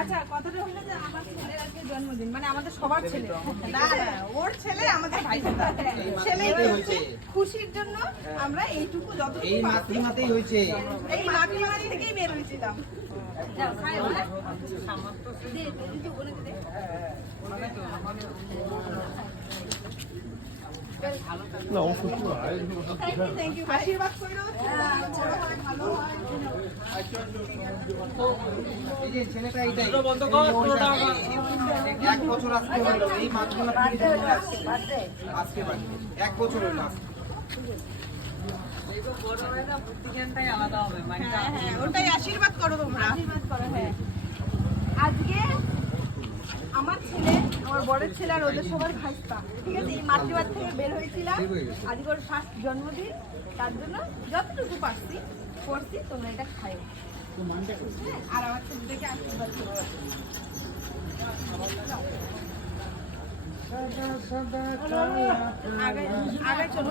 আচ্ছা কথাটা হলো যে আমার ছেলের আজকে জন্মদিন, মানে আমাদের সবার ছেলে। না না, ওর ছেলে আমাদের ভাইজান। ছেলে হচ্ছে খুশির জন্য আমরা এইটুকু যতটুকু এই মাতৃমাতেই হয়েছে। এই মাতৃমাতৃ থেকেই বের হয়েছিলাম। যাও, খাই ওরা। দে, দে, দে, ওরে দে। থ্যাংক ইউ, আশীর্বাদ করো বড় হয়, ভালো হয়। এই যে ছেলেটা এইটাই এক বছর আজকে হলো এই মাতৃমা আজকে বাড়ছে 1 বছর হলো আজকে। হ্যাঁ হ্যাঁ, ওটাই আশীর্বাদ করো তোমরা। আশীর্বাদ করো, হ্যাঁ। আজকে আমার ছেলে, আমার বড়ের ছেলে আর ওদের সবার ভাইস্তা, ঠিক আছে? এই মাতৃবাদ থেকে বের হয়েছিলাম, আজকে ওর ফার্স্ট জন্মদিন, তার জন্য যতটুকু পারছি করছি, তোমরা এটা খাই। আর আমার ছেলেটাকে আশীর্বাদ করো। আগে আগে চলো।